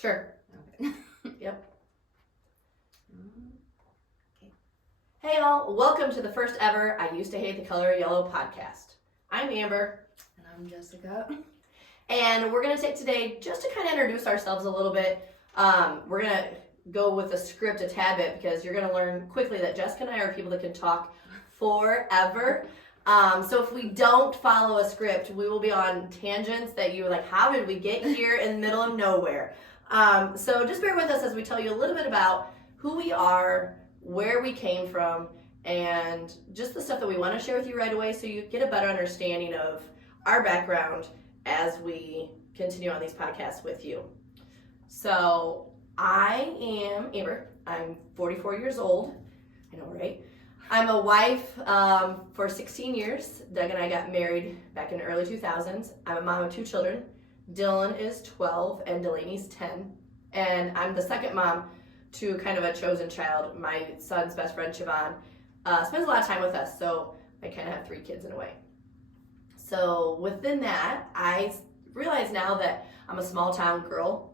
Sure. Okay. Yep. Okay. Hey all, welcome to the first ever I Used to Hate the Color Yellow podcast. I'm Amber. And I'm Jessica. And we're going to take today just to kind of introduce ourselves a little bit. We're going to go with the script a tad bit because you're going to learn quickly that Jessica and I are people that can talk forever. So if we don't follow a script, we will be on tangents that you were like, how did we get here in the middle of nowhere? So just bear with us as we tell you a little bit about who we are, where we came from, and just the stuff that we want to share with you right away so you get a better understanding of our background as we continue on these podcasts with you. So I am Amber. I'm 44 years old. I know, right? I'm a wife for 16 years. Doug and I got married back in the early 2000s. I'm a mom of 2 children. Dylan is 12 and Delaney's 10. And I'm the second mom to kind of a chosen child. My son's best friend, Siobhan, spends a lot of time with us, so I kind of have 3 kids in a way. So within that, I realize now that I'm a small town girl,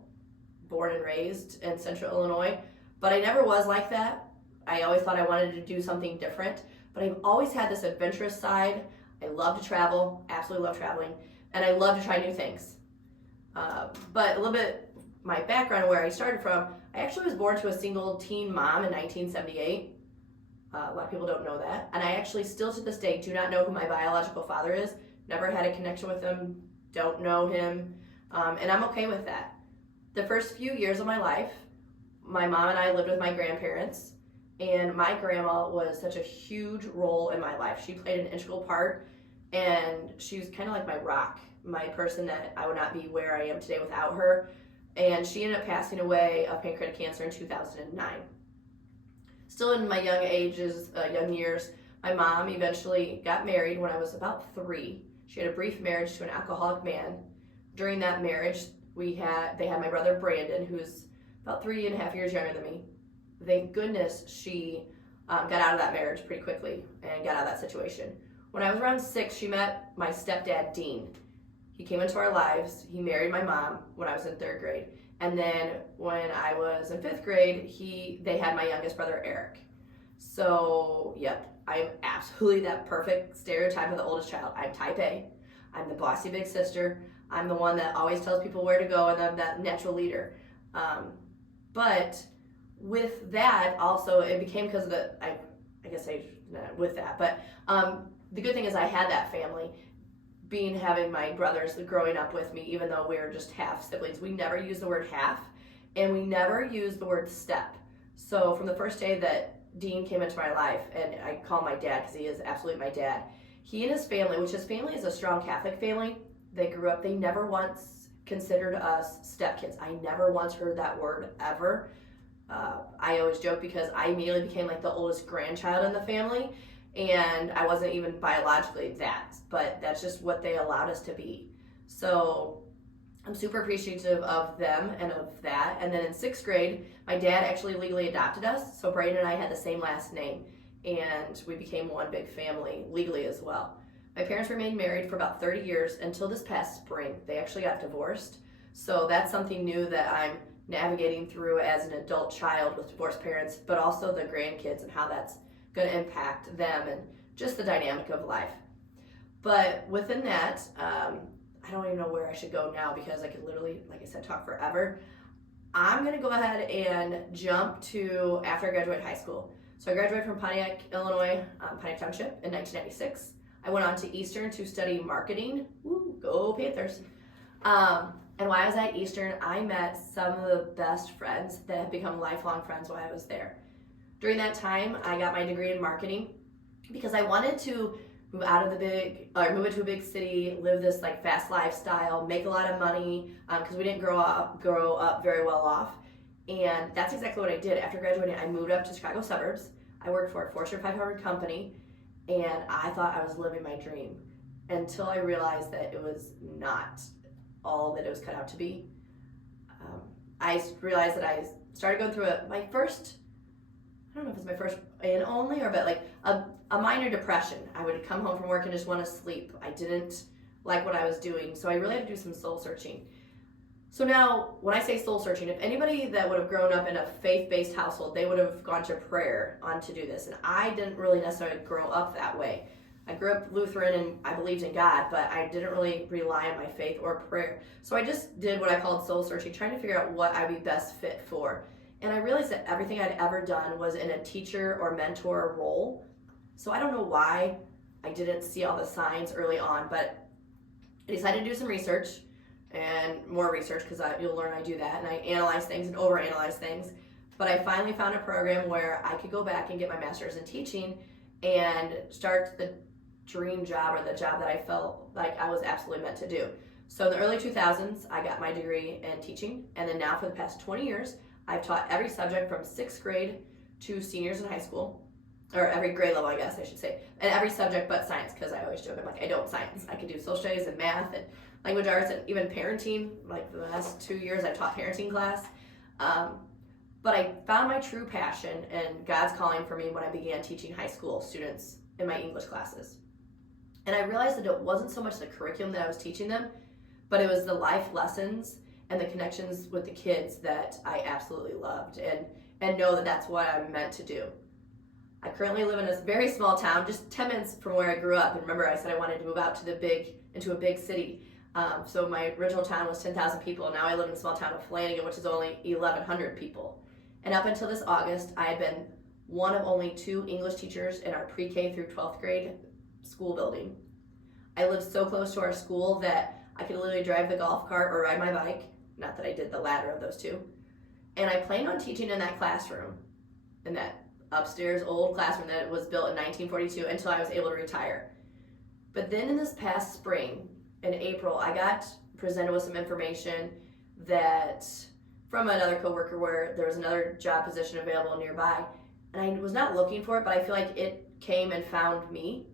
born and raised in central Illinois, but I never was like that. I always thought I wanted to do something different, but I've always had this adventurous side. I love to travel, absolutely love traveling, and I love to try new things. But a little bit, my background, where I started from, I actually was born to a single teen mom in 1978. A lot of people don't know that. And I actually still to this day do not know who my biological father is. Never had a connection with him, don't know him, and I'm okay with that. The first few years of my life, my mom and I lived with my grandparents, and my grandma was such a huge role in my life. She played an integral part, and she was kind of like my rock, my person that I would not be where I am today without her. And she ended up passing away of pancreatic cancer in 2009. Still in my young years, my mom eventually got married when I was about 3. She had a brief marriage to an alcoholic man. During that marriage, they had my brother Brandon, who's about 3.5 years younger than me. Thank goodness she got out of that marriage pretty quickly and got out of that situation. When I was around 6, she met my stepdad, Dean. He came into our lives. He married my mom when I was in 3rd grade. And then when I was in 5th grade, they had my youngest brother, Eric. So, yep, I'm absolutely that perfect stereotype of the oldest child. I'm type A. I'm the bossy big sister. I'm the one that always tells people where to go, and I'm that natural leader. But with that, also, it became because of the good thing is I had that family. Having my brothers growing up with me, even though we were just half siblings, we never used the word half, and we never used the word step. So from the first day that Dean came into my life, and I call my dad because he is absolutely my dad, he and his family, which his family is a strong Catholic family, they grew up, they never once considered us stepkids. I never once heard that word ever. I always joke because I immediately became like the oldest grandchild in the family, and I wasn't even biologically that, but that's just what they allowed us to be. So I'm super appreciative of them and of that. And then in 6th grade, my dad actually legally adopted us, so Brayden and I had the same last name, and we became one big family legally as well. My parents remained married for about 30 years until this past spring. They actually got divorced, so that's something new that I'm navigating through as an adult child with divorced parents, but also the grandkids and how that's going to impact them and just the dynamic of life. But within that, I don't even know where I should go now because I could literally, like I said, talk forever. I'm going to go ahead and jump to after I graduated high school. So I graduated from Pontiac, Illinois, Pontiac Township in 1996. I went on to Eastern to study marketing. Woo, go Panthers. And while I was at Eastern, I met some of the best friends that have become lifelong friends while I was there. During that time, I got my degree in marketing because I wanted to move into a big city, live this like fast lifestyle, make a lot of money, because we didn't grow up very well off. And that's exactly what I did. After graduating, I moved up to Chicago suburbs. I worked for a Fortune 500 company, and I thought I was living my dream until I realized that it was not all that it was cut out to be. I realized that I started going through my first, I don't know if it's my first and only, but like a minor depression. I would come home from work and just want to sleep. I didn't like what I was doing, so I really had to do some soul searching. So now, when I say soul searching, if anybody that would have grown up in a faith-based household, they would have gone to prayer on to do this. And I didn't really necessarily grow up that way. I grew up Lutheran and I believed in God, but I didn't really rely on my faith or prayer. So I just did what I called soul searching, trying to figure out what I'd be best fit for. And I realized that everything I'd ever done was in a teacher or mentor role. So I don't know why I didn't see all the signs early on, but I decided to do some research and more research, because you'll learn I do that, and I analyze things and overanalyze things. But I finally found a program where I could go back and get my master's in teaching and start the dream job, or the job that I felt like I was absolutely meant to do. So in the early 2000s, I got my degree in teaching, and then now for the past 20 years, I've taught every subject from 6th grade to seniors in high school, or every grade level, I guess I should say, and every subject but science, because I always joke, I'm like, I don't science. I could do social studies and math and language arts and even parenting. Like the last 2 years, I've taught parenting class. But I found my true passion and God's calling for me when I began teaching high school students in my English classes. And I realized that it wasn't so much the curriculum that I was teaching them, but it was the life lessons and the connections with the kids that I absolutely loved, and know that that's what I'm meant to do. I currently live in a very small town, just 10 minutes from where I grew up. And remember, I said I wanted to move out to into a big city. So my original town was 10,000 people. Now I live in a small town of Flanagan, which is only 1,100 people. And up until this August, I had been one of only 2 English teachers in our pre-K through 12th grade school building. I lived so close to our school that I could literally drive the golf cart or ride my bike. Not that I did the latter of those two. And I planned on teaching in that classroom, in that upstairs old classroom that was built in 1942, until I was able to retire. But then in this past spring, in April, I got presented with some information that from another coworker where there was another job position available nearby. And I was not looking for it, but I feel like it came and found me.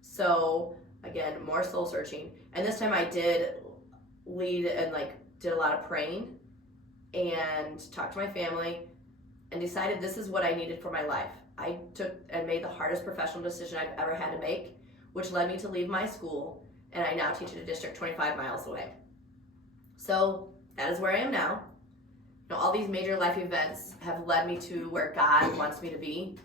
So again, more soul searching. And this time I did lead and did a lot of praying and talked to my family and decided this is what I needed for my life. I took and made the hardest professional decision I've ever had to make, which led me to leave my school, and I now teach at a district 25 miles away. So that is where I am now. You know, all these major life events have led me to where God wants me to be,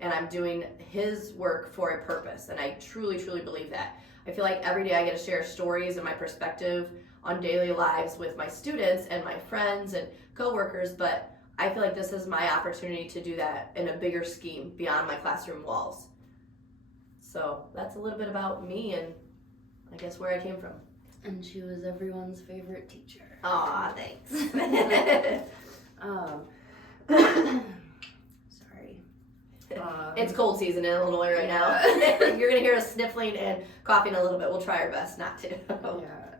and I'm doing His work for a purpose, and I truly, truly believe that. I feel like every day I get to share stories and my perspective on daily lives with my students and my friends and coworkers, but I feel like this is my opportunity to do that in a bigger scheme beyond my classroom walls. So that's a little bit about me and I guess where I came from. And she was everyone's favorite teacher. Aw, thanks. Sorry. It's cold season in Illinois right now. You're going to hear us sniffling and coughing a little bit. We'll try our best not to. Yeah.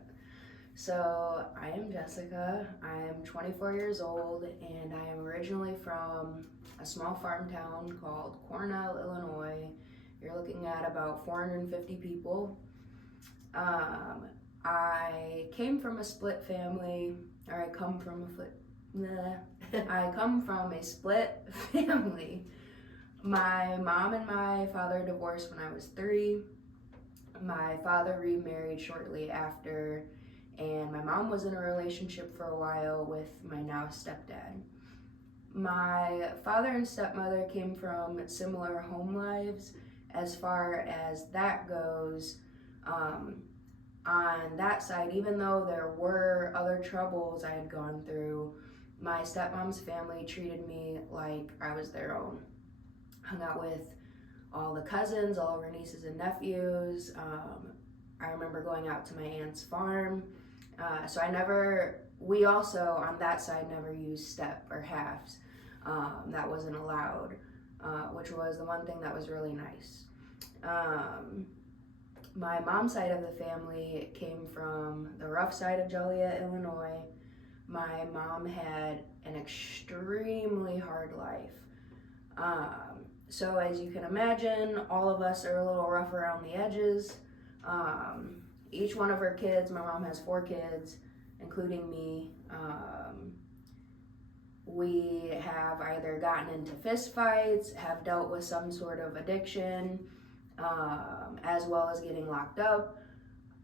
So, I am Jessica. I am 24 years old, and I am originally from a small farm town called Cornell, Illinois. You're looking at about 450 people. I came from a split family, or I come from a split family. My mom and my father divorced when I was 3. My father remarried shortly after, and my mom was in a relationship for a while with my now stepdad. My father and stepmother came from similar home lives as far as that goes. On that side, even though there were other troubles I had gone through, my stepmom's family treated me like I was their own. Hung out with all the cousins, all of her nieces and nephews. I remember going out to my aunt's farm. So we also on that side never used step or halves. That wasn't allowed, which was the one thing that was really nice. My mom's side of the family came from the rough side of Joliet, Illinois. My mom had an extremely hard life. So as you can imagine, all of us are a little rough around the edges. Each one of her kids, my mom has 4 kids, including me. We have either gotten into fist fights, have dealt with some sort of addiction, as well as getting locked up.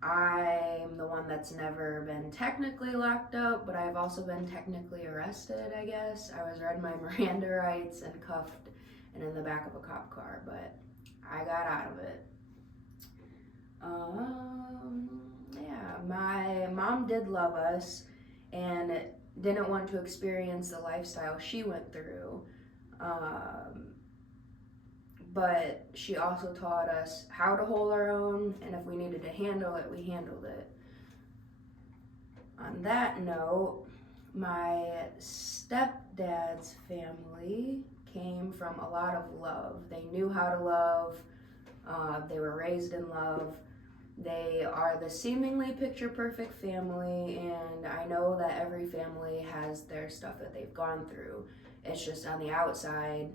I'm the one that's never been technically locked up, but I've also been technically arrested, I guess. I was read my Miranda rights and cuffed and in the back of a cop car, but I got out of it. Yeah, my mom did love us and didn't want to experience the lifestyle she went through. But she also taught us how to hold our own, and if we needed to handle it, we handled it. On that note, my stepdad's family came from a lot of love. They knew how to love, they were raised in love. They are the seemingly picture perfect family, and I know that every family has their stuff that they've gone through. It's just on the outside,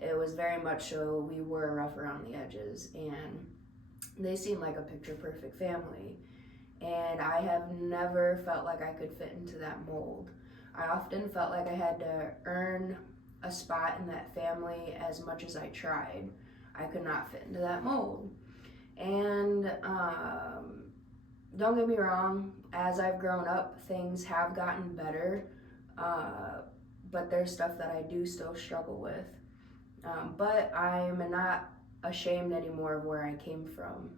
it was very much so we were rough around the edges, and they seem like a picture perfect family. And I have never felt like I could fit into that mold. I often felt like I had to earn a spot in that family as much as I tried. I could not fit into that mold. And don't get me wrong, as I've grown up, things have gotten better, but there's stuff that I do still struggle with. But I'm not ashamed anymore of where I came from.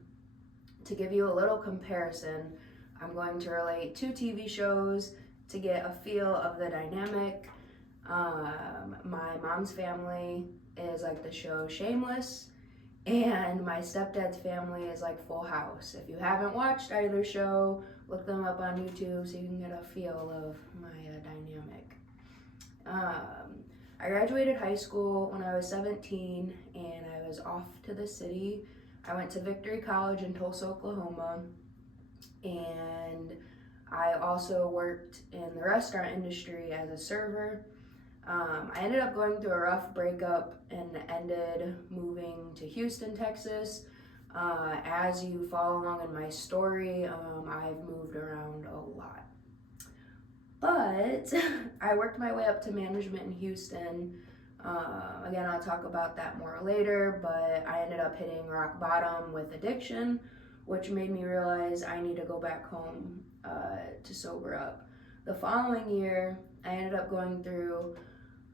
To give you a little comparison, I'm going to relate 2 TV shows to get a feel of the dynamic. My mom's family is like the show Shameless, and my stepdad's family is like Full House. If you haven't watched either show, look them up on YouTube so you can get a feel of my dynamic. I graduated high school when I was 17, and I was off to the city. I went to Victory College in Tulsa, Oklahoma, and I also worked in the restaurant industry as a server. I ended up going through a rough breakup and ended moving to Houston, Texas. As you follow along in my story, I've moved around a lot. But I worked my way up to management in Houston. Again, I'll talk about that more later, but I ended up hitting rock bottom with addiction, which made me realize I need to go back home to sober up. The following year, I ended up going through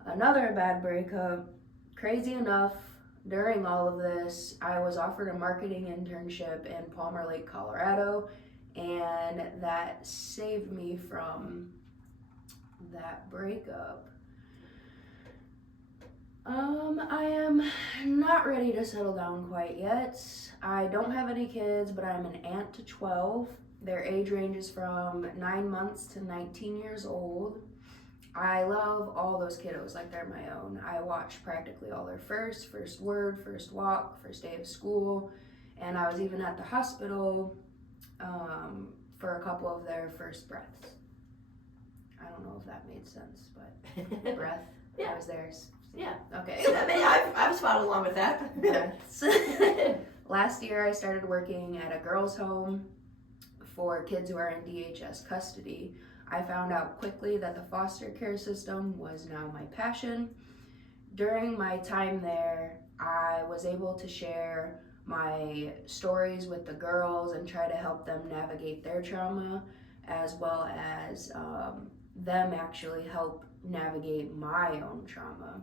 another bad breakup. Crazy enough, during all of this, I was offered a marketing internship in Palmer Lake, Colorado, and that saved me from that breakup. I am not ready to settle down quite yet. I don't have any kids, but I'm an aunt to 12. Their age ranges from 9 months to 19 years old. I love all those kiddos like they're my own. I watched practically all their first word, first walk, first day of school, and I was even at the hospital for a couple of their first breaths. I don't know if that made sense, but breath, Yeah. I was there. Yeah. Okay. I mean, I've followed along with that. Breaths. Last year I started working at a girls' home for kids who are in DHS custody. I found out quickly that the foster care system was now my passion. During my time there, I was able to share my stories with the girls and try to help them navigate their trauma, as well as them actually help navigate my own trauma.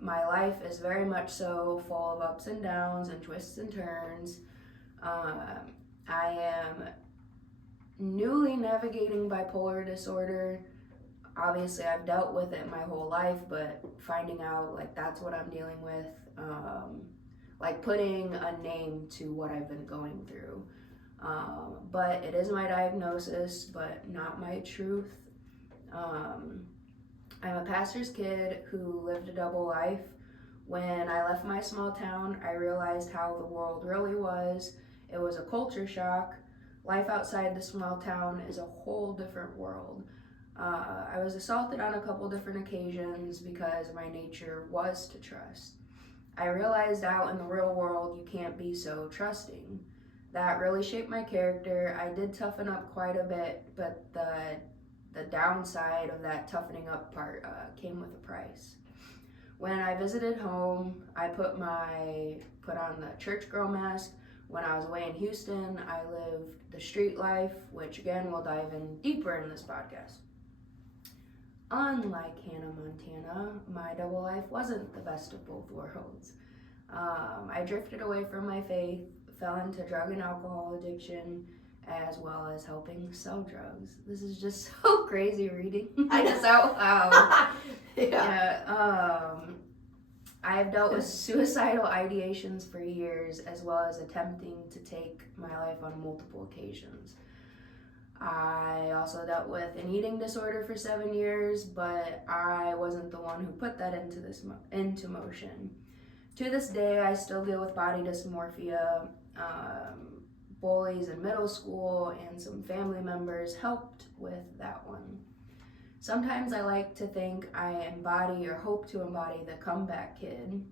My life is very much so full of ups and downs and twists and turns. I am newly navigating bipolar disorder. Obviously, I've dealt with it my whole life, but finding out like that's what I'm dealing with, like putting a name to what I've been going through. But it is my diagnosis, but not my truth. I'm a pastor's kid who lived a double life. When I left my small town, I realized how the world really was. It was a culture shock. Life outside the small town is a whole different world. I was assaulted on a couple different occasions because my nature was to trust. I realized out in the real world you can't be so trusting. That really shaped my character. I did toughen up quite a bit, but the downside of that toughening up part came with a price. When I visited home, I put on the church girl mask, When I was away in Houston, I lived the street life, which again we'll dive in deeper in this podcast. Unlike Hannah Montana, my double life wasn't the best of both worlds. I drifted away from my faith, fell into drug and alcohol addiction, as well as helping sell drugs. This is just so crazy reading this out loud. I've dealt with suicidal ideations for years, as well as attempting to take my life on multiple occasions. I also dealt with an eating disorder for 7 years, but I wasn't the one who put that into motion. To this day, I still deal with body dysmorphia. Bullies in middle school and some family members helped with that one. Sometimes I like to think I embody or hope to embody the comeback kid,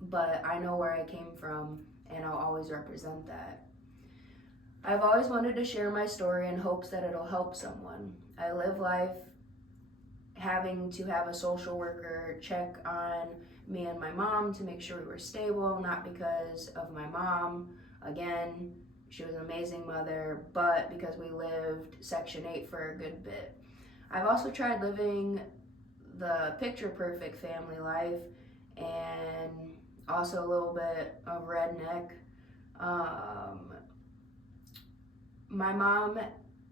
but I know where I came from and I'll always represent that. I've always wanted to share my story in hopes that it'll help someone. I live life having to have a social worker check on me and my mom to make sure we were stable, not because of my mom. Again, she was an amazing mother, but because we lived Section 8 for a good bit. I've also tried living the picture-perfect family life and also a little bit of redneck. My mom,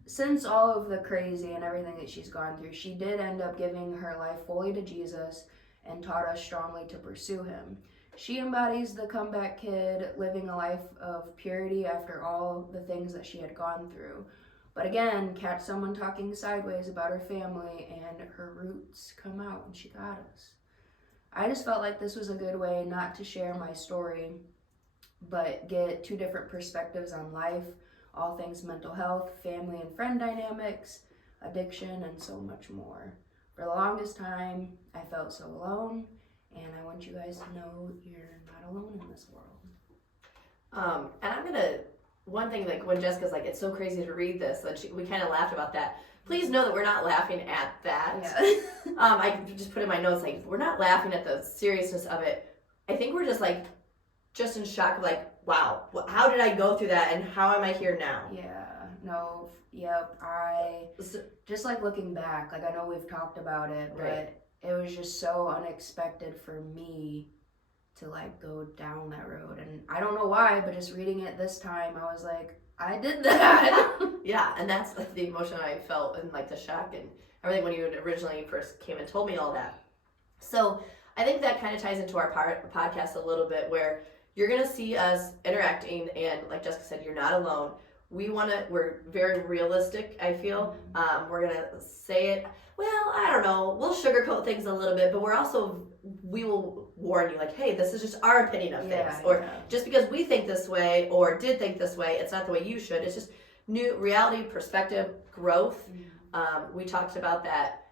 since all of the crazy and everything that she's gone through, she did end up giving her life fully to Jesus and taught us strongly to pursue him. She embodies the comeback kid living a life of purity after all the things that she had gone through. But again, catch someone talking sideways about her family and her roots come out and she got us. I just felt like this was a good way not to share my story, but get two different perspectives on life, all things mental health, family and friend dynamics, addiction, and so much more. For the longest time, I felt so alone, and I want you guys to know you're not alone in this world. And I'm gonna, one thing, like when Jessica's like, it's so crazy to read this, and we kind of laughed about that. Please know that we're not laughing at that. Yeah. I just put in my notes, like, we're not laughing at the seriousness of it. I think we're just in shock of like, wow, how did I go through that and how am I here now? I just like looking back, like I know we've talked about it, but it was just so unexpected for me to like go down that road. And I don't know why, but just reading it this time, I was like, I did that. Yeah, and that's like the emotion I felt and like the shock and everything when you originally first came and told me all that. So I think that kind of ties into our podcast a little bit, where you're going to see us interacting, and like Jessica said, you're not alone. We're very realistic, I feel. We're going to say it, well, I don't know, we'll sugarcoat things a little bit, but we will warn you, like, hey, this is just our opinion of things. Or just because we think this way or did think this way, it's not the way you should. It's just new reality, perspective, growth. We talked about that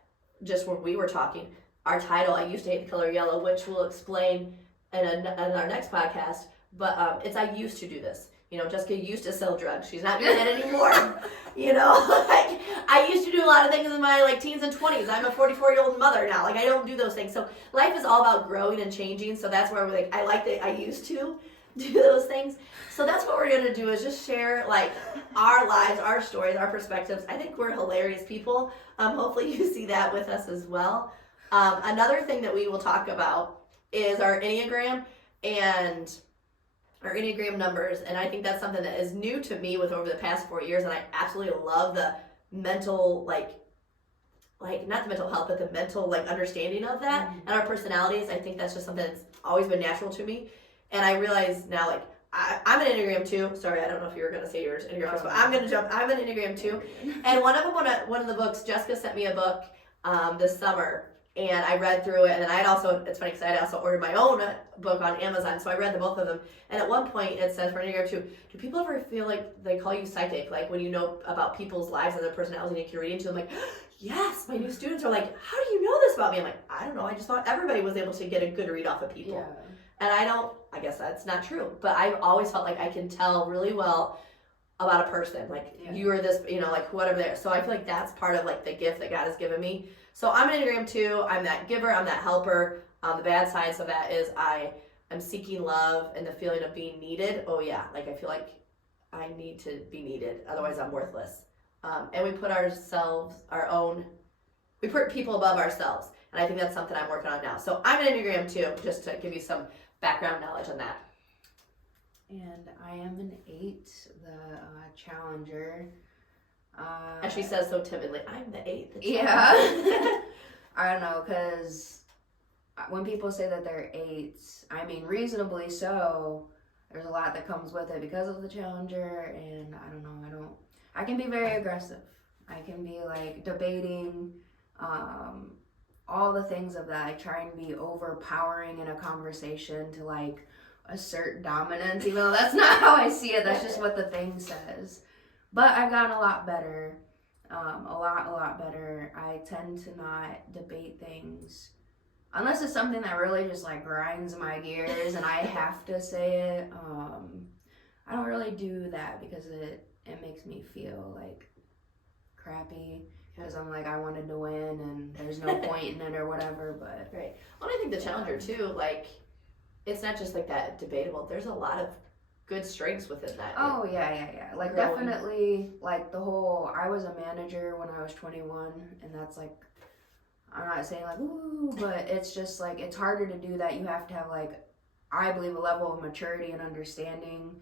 just when we were talking. Our title, I Used to Hate the Color Yellow, which we'll explain in our next podcast, but it's I used to do this. You know, Jessica used to sell drugs. She's not doing that anymore. You know, like I used to do a lot of things in my like teens and 20s. I'm a 44-year-old mother now. Like I don't do those things. So life is all about growing and changing. So that's where we're like, I like that I used to do those things. So that's what we're gonna do, is just share like our lives, our stories, our perspectives. I think we're hilarious people. Hopefully you see that with us as well. Another thing that we will talk about is our Enneagram and our Enneagram numbers, and I think that's something that is new to me with over the past 4 years, and I absolutely love the mental, like not the mental health, but the mental like understanding of that and our personalities. I think that's just something that's always been natural to me, and I realize now, like I'm an Enneagram 2. Sorry, I don't know if you were going to say yours Enneagram first, but I'm an Enneagram 2, and one of the books, Jessica sent me a book this summer. And I read through it, and then it's funny because I had also ordered my own book on Amazon, so I read both of them. And at one point it says for Enneagram 2, do people ever feel like they call you psychic? Like when you know about people's lives and their personalities and you can read into them, like, yes, my new students are like, how do you know this about me? I'm like, I don't know, I just thought everybody was able to get a good read off of people. Yeah. And I guess that's not true, but I've always felt like I can tell really well about a person, like you are this, you know, like whatever they are. So I feel like that's part of like the gift that God has given me. So I'm an Enneagram 2. I'm that giver. I'm that helper. The bad side of that is I I'm seeking love and the feeling of being needed, oh yeah, like I feel like I need to be needed, otherwise I'm worthless. And we put we put people above ourselves. And I think that's something I'm working on now. So I'm an Enneagram too, just to give you some background knowledge on that. And I am an 8, the challenger. And she says so timidly, I'm the 8th. Yeah. I don't know, because when people say that they're 8s, I mean, reasonably so, there's a lot that comes with it because of the challenger, and I don't know, I can be very aggressive. I can be like debating, all the things of that. I try and be overpowering in a conversation to like assert dominance, even though that's not how I see it. That's just what the thing says. But I've gotten a lot better, a lot better. I tend to not debate things unless it's something that really just like grinds my gears and I have to say it. I don't really do that because it makes me feel like crappy. Because I'm like, I wanted to win and there's no point in it or whatever, but... Right. Well, I think the challenger too, like, it's not just like that debatable. There's a lot of good strengths within that. Oh, yeah. Like, growing. Definitely, like, I was a manager when I was 21, and that's like, I'm not saying like, ooh, but it's just like, it's harder to do that. You have to have like, I believe, a level of maturity and understanding.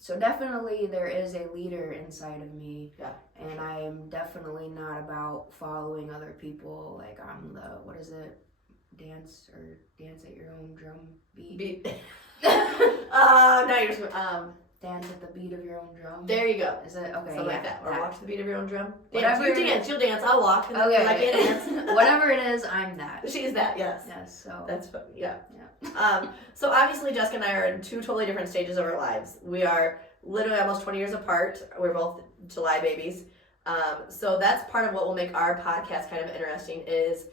So definitely there is a leader inside of me. Yeah. And I am definitely not about following other people. Like, I'm the, what is it? Dance at your own drum beat. No, you're just, Dance at the beat of your own drum. there you go. Is it? Okay, Something like that. Or walk to the beat of your own drum. Dance. Whatever. You'll dance, I'll walk. Okay. I can't dance. Whatever it is, I'm that. She's that, yes. Yes, so. That's fun, yeah. Yeah. So obviously Jessica and I are in 2 totally different stages of our lives. We are literally almost 20 years apart. We're both July babies. So that's part of what will make our podcast kind of interesting is,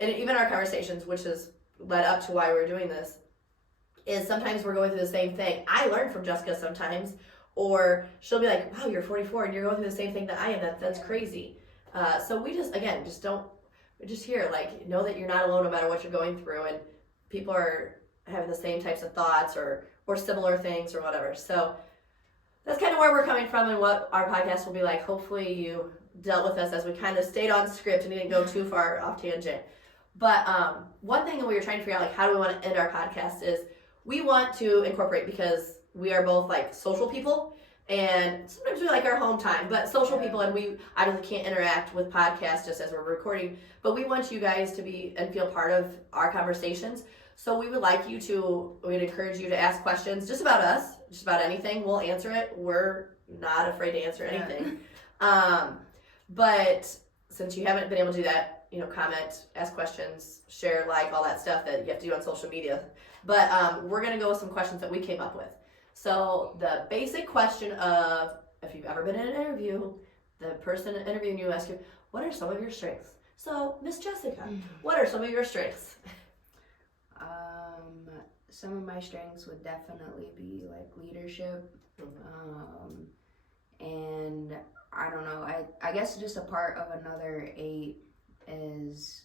and even our conversations, which has led up to why we're doing this, is sometimes we're going through the same thing. I learn from Jessica sometimes, or she'll be like, wow, you're 44 and you're going through the same thing that I am. That's crazy. So we just we're just here, like, know that you're not alone no matter what you're going through, and people are having the same types of thoughts or similar things or whatever. So that's kind of where we're coming from and what our podcast will be like. Hopefully you dealt with us as we kind of stayed on script and didn't go too far off tangent. But one thing that we were trying to figure out, like, how do we want to end our podcast is we want to incorporate, because we are both like social people and sometimes we like our home time, but social people, and we obviously can't interact with podcasts just as we're recording, but we want you guys to be and feel part of our conversations. So we'd encourage you to ask questions just about us, just about anything. We'll answer it. We're not afraid to answer anything. But since you haven't been able to do that, comment, ask questions, share, like, all that stuff that you have to do on social media. But we're going to go with some questions that we came up with. So the basic question of, if you've ever been in an interview, the person interviewing you asks you, what are some of your strengths? So, Miss Jessica, what are some of your strengths? Some of my strengths would definitely be like leadership. And I don't know, I guess just a part of another 8 is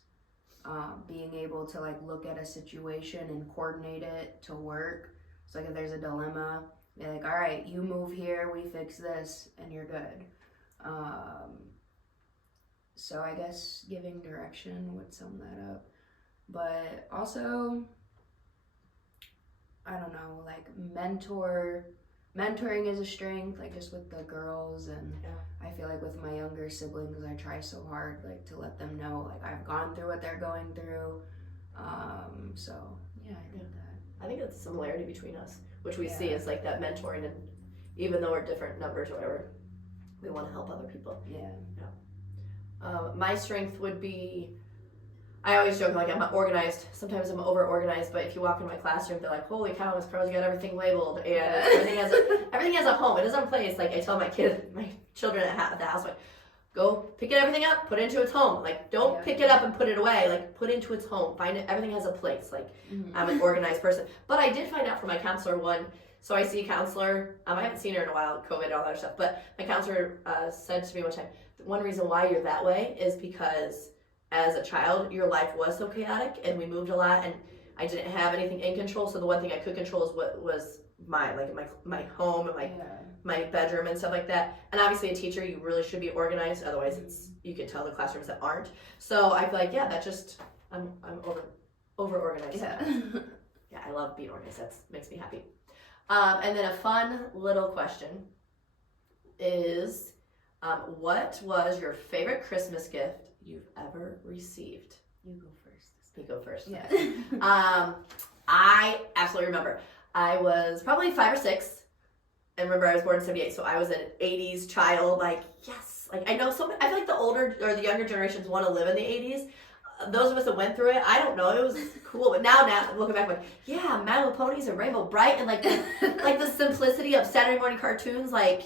being able to like look at a situation and coordinate it to work. So like if there's a dilemma, be like, all right, you move here, we fix this, and you're good. So I guess giving direction would sum that up. But also, I don't know, like mentoring is a strength, like just with the girls, and I feel like with my younger siblings, I try so hard like to let them know like I've gone through what they're going through. So yeah, I think that. I think that's a similarity between us, which we see is like that mentoring, and even though we're different numbers or whatever, we want to help other people. My strength would be, I always joke, like, I'm not organized. Sometimes I'm over organized, but if you walk in my classroom, they're like, holy cow, Miss Crow's got everything labeled, and everything has a home. It is in place. Like, I tell my children at the house, like, go pick everything up, put it into its home. Like, don't pick it up and put it away. Like, put it into its home. Find it. Everything has a place. Like, I'm an organized person. But I did find out from my counselor so I see a counselor. I haven't seen her in a while, COVID and all that stuff. But my counselor said to me one time, one reason why you're that way is because as a child, your life was so chaotic and we moved a lot. And I didn't have anything in control. So the one thing I could control is what was my home and my bedroom and stuff like that. And obviously a teacher, you really should be organized. Otherwise you can tell the classrooms that aren't. So I feel like, yeah, that just, I'm over organized. Yeah. Yeah, I love being organized. That makes me happy. And then a fun little question is, what was your favorite Christmas gift you've ever received? You go first. You go first. Yeah. I absolutely remember. I was probably 5 or 6. And remember, I was born in 78, so I was an 80s child. Like, yes. Like, I know I feel like the older or the younger generations want to live in the 80s. Those of us that went through it, I don't know, it was cool. But now looking back, I'm like, yeah, My Little Ponies and Rainbow Bright and like the simplicity of Saturday morning cartoons, like,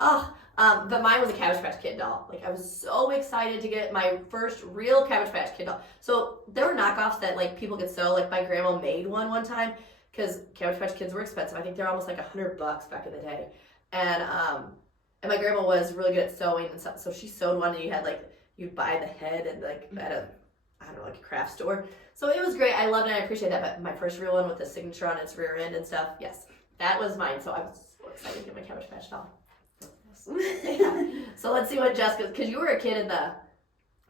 oh. But mine was a Cabbage Patch Kid doll. Like, I was so excited to get my first real Cabbage Patch Kid doll. So there were knockoffs that like people could sell. Like my grandma made one time because Cabbage Patch Kids were expensive. I think they're almost like $100 back in the day. And my grandma was really good at sewing and stuff. So she sewed one, and you'd buy the head and like at a, I don't know, like a craft store. So it was great. I loved it. I appreciate that. But my first real one with the signature on its rear end and stuff, yes, that was mine. So I was so excited to get my Cabbage Patch doll. Yeah. So let's see what Jessica, because you were a kid in the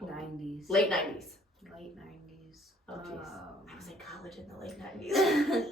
90s. Late 90s. Late 90s. Oh, jeez. I was in college in the late 90s.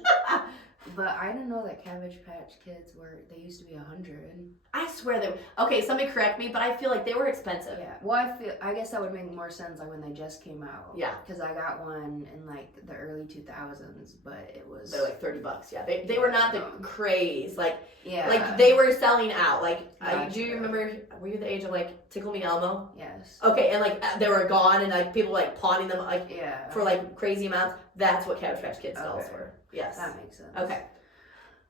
But I didn't know that Cabbage Patch Kids they used to be 100. I swear they were. Okay, somebody correct me, but I feel like they were expensive. Yeah. Well, I guess that would make more sense like when they just came out. Yeah. Because I got one in like the early 2000s, but it was. They're like $30. Yeah. They were not the craze. Like, yeah. Like they were selling out. Like, Gotcha. Do you remember, were you the age of like Tickle Me Elmo? Yes. Okay, and like they were gone and like people like pawning them like Yeah. for like crazy amounts. That's what Cabbage Patch Kids dolls were. Yes. That makes sense. Okay.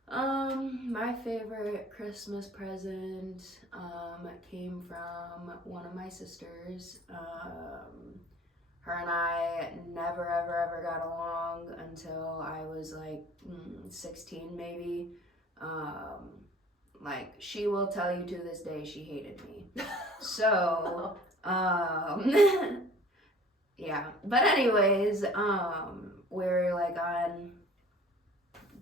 My favorite Christmas present came from one of my sisters. Her and I never ever got along until I was like 16 maybe. Like she will tell you to this day she hated me. So, yeah. But anyways, we're like on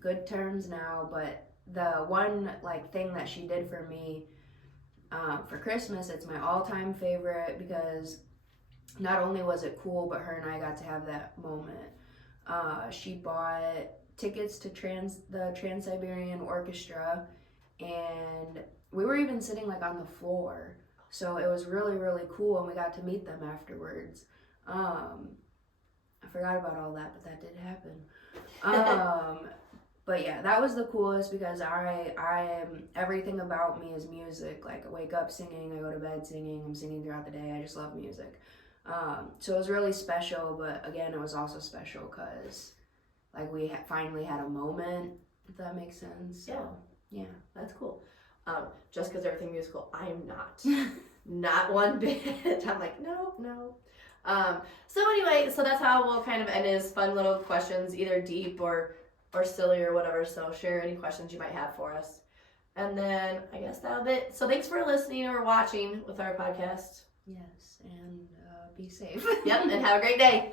good terms now, but the one like thing that she did for me for Christmas, it's my all-time favorite because not only was it cool, but her and I got to have that moment. She bought tickets to the Trans-Siberian Orchestra, and we were even sitting like on the floor, so it was really really cool, and we got to meet them afterwards. I forgot about all that, but that did happen. But yeah, that was the coolest because I am, everything about me is music. Like I wake up singing, I go to bed singing, I'm singing throughout the day. I just love music. So it was really special, but again, it was also special because like we finally had a moment, if that makes sense. So, yeah. That's cool. Just because everything musical, I'm not. Not one bit. I'm like, no. So anyway, so that's how we'll kind of end his fun little questions, either deep or silly or whatever. So share any questions you might have for us. And then I guess that'll be it. So thanks for listening or watching with our podcast. Yes, and be safe. Yep, and have a great day.